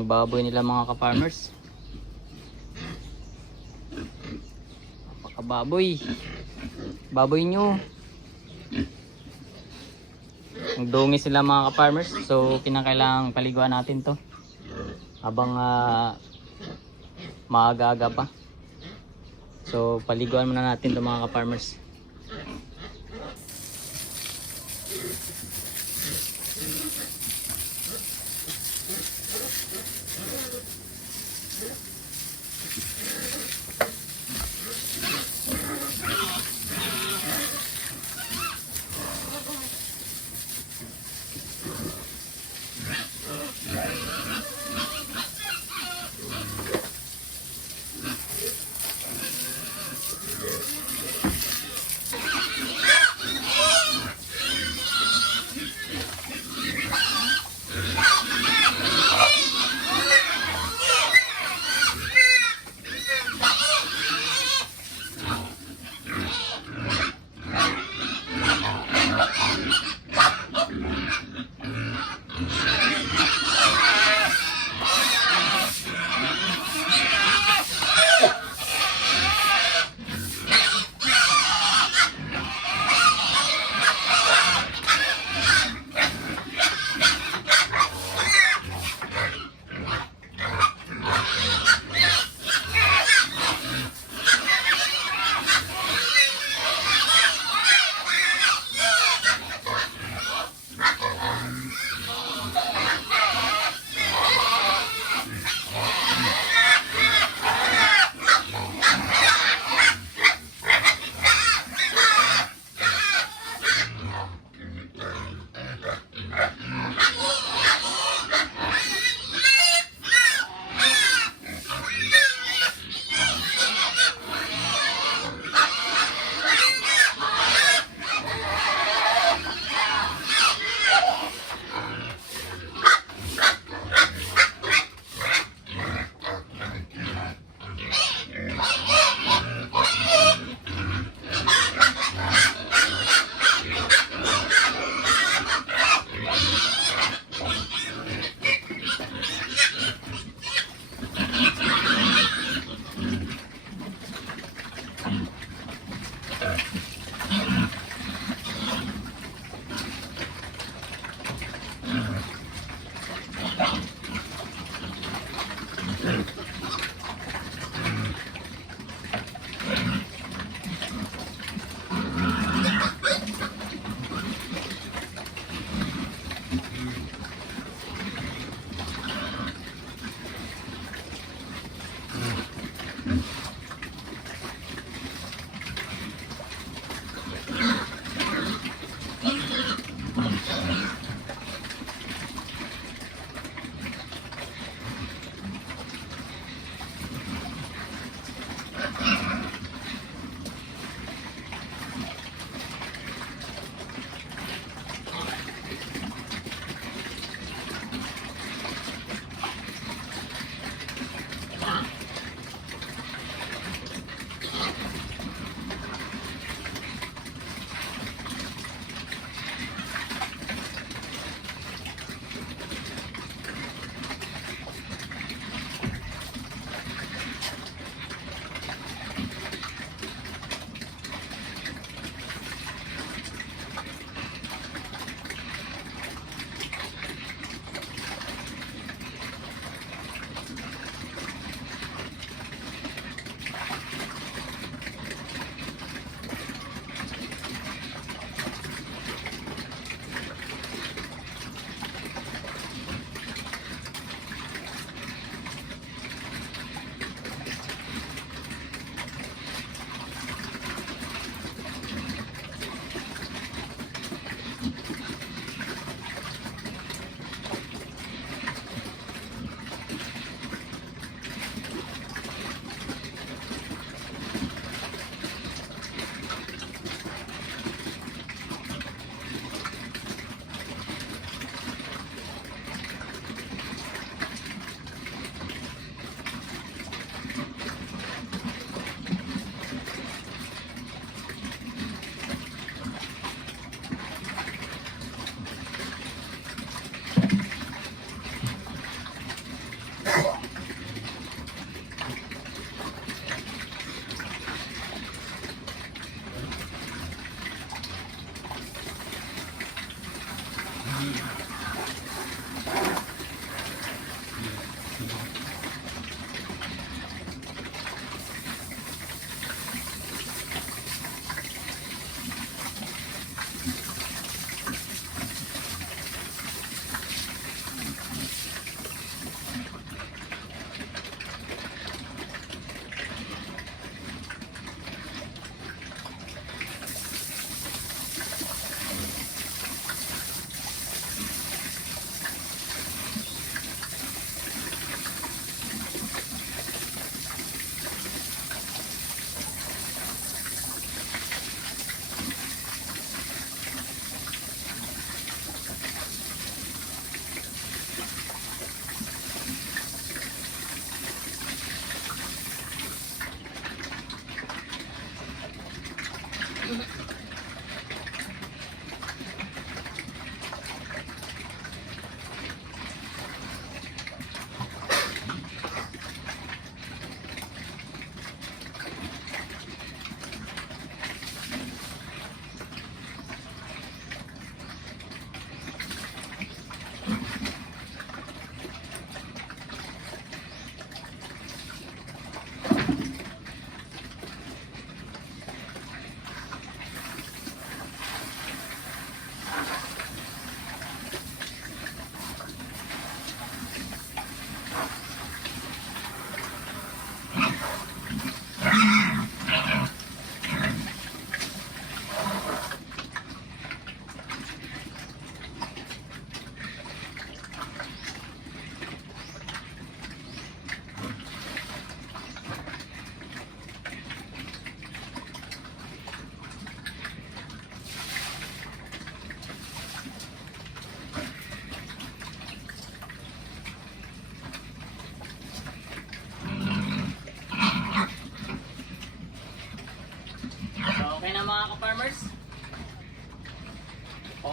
ng baboy nila mga ka-farmers. Napakababoy. Baboy nyo. Ang dungi sila mga ka-farmers. So kinakailangang paliguan natin to habang maaga-aga pa. So paliguan muna natin to mga ka-farmers.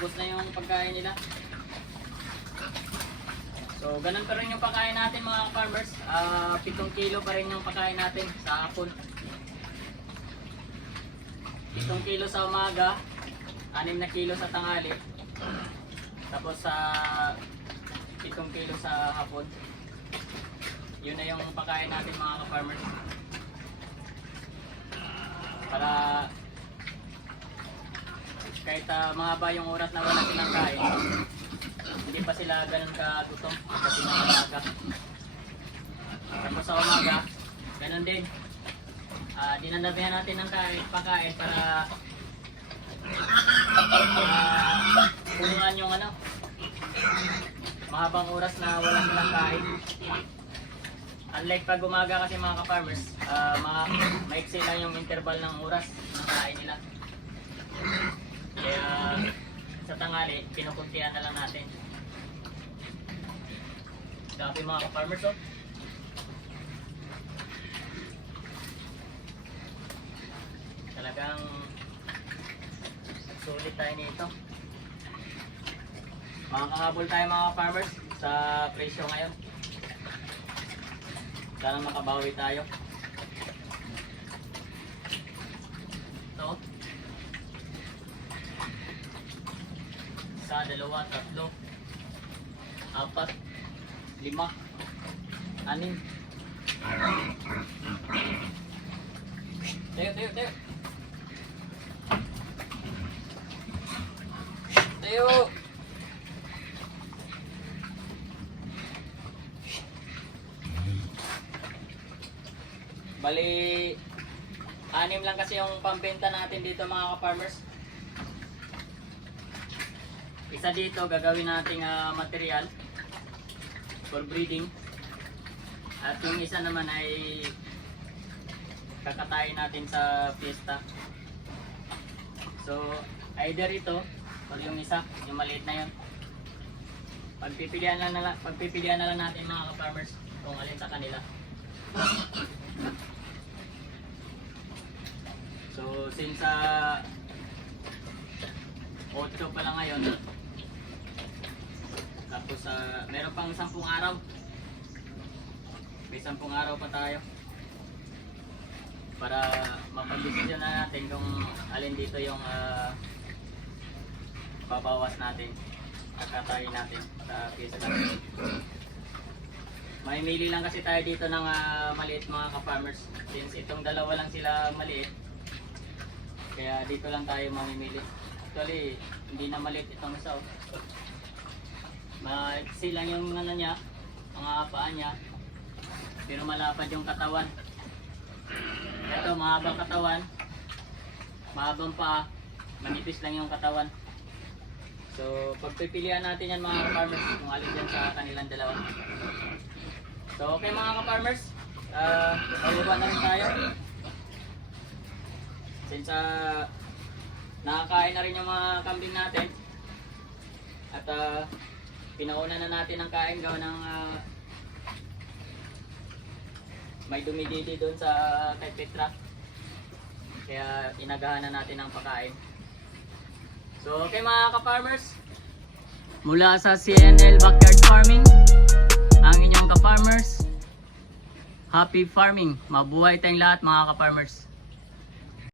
Naubos na yung pagkain nila. So, ganun pa rin yung pagkain natin mga farmers. 7 kilo pa rin yung pagkain natin sa hapon. 7 kilo sa umaga, 6 na kilo sa tanghali. Tapos sa 7 kilo sa hapon. Yun na yung pagkain natin mga farmers. Para kahit mahaba yung oras na wala silang kain, hindi pa sila ganun kagutom kasi na umaga. Tapos sa umaga, ganun din. Dinandabihan natin ng pagkain para punuan yung mahabang oras na wala silang kain. Unlike pag umaga kasi mga ka-farmers, maiksi lang yung interval ng oras ng kain nila. Kaya sa tanghali, pinukuntihan na lang natin. Dami mga ka-farmers oh. Talagang sulit tayo nito. Makakahabol tayo mga farmers sa presyo ngayon. Sana makabawi tayo. Ito. Isa, dalawa, tatlo, 4, 5, 6. Tayo. Tayo. Bali, 6 lang kasi yung pambenta natin dito mga ka-farmers. Isa dito gagawin nating material for breeding. At yung isa naman ay kakatayin natin sa fiesta. So, either ito o yung isa, yung maliit na yun. Pagpipilian na lang natin mga ka-farmers kung alin sa kanila. So, since 8 pa lang ngayon, tapos meron pang 10 araw. May 10 araw pa tayo para mapag-desisyon na natin kung alin dito yung babawas natin at katayin natin sa piyesa natin. Mamimili lang kasi tayo dito ng maliit mga ka-farmers. Since itong dalawa lang sila maliit, kaya dito lang tayo mamimili. Actually, hindi na maliit itong isa oh. Maiksi lang yung niya, mga paa niya. Pero malapad yung katawan. Ito, mahabang katawan. Mahabang paa. Manipis lang yung katawan. So, pagpipilian natin yan mga ka-farmers kung alin dyan sa kanilang dalawa. So, okay mga ka-farmers. Pababa na rin tayo. Since nakakain na rin yung mga kambing natin. At pinauna na natin ang kain gawa ng may dumididi doon sa kay Petra. Kaya inagahan na natin ang pagkain. So okay mga ka-farmers, mula sa CNL Backyard Farming, ang inyong ka-farmers, happy farming. Mabuhay tayong lahat mga ka-farmers.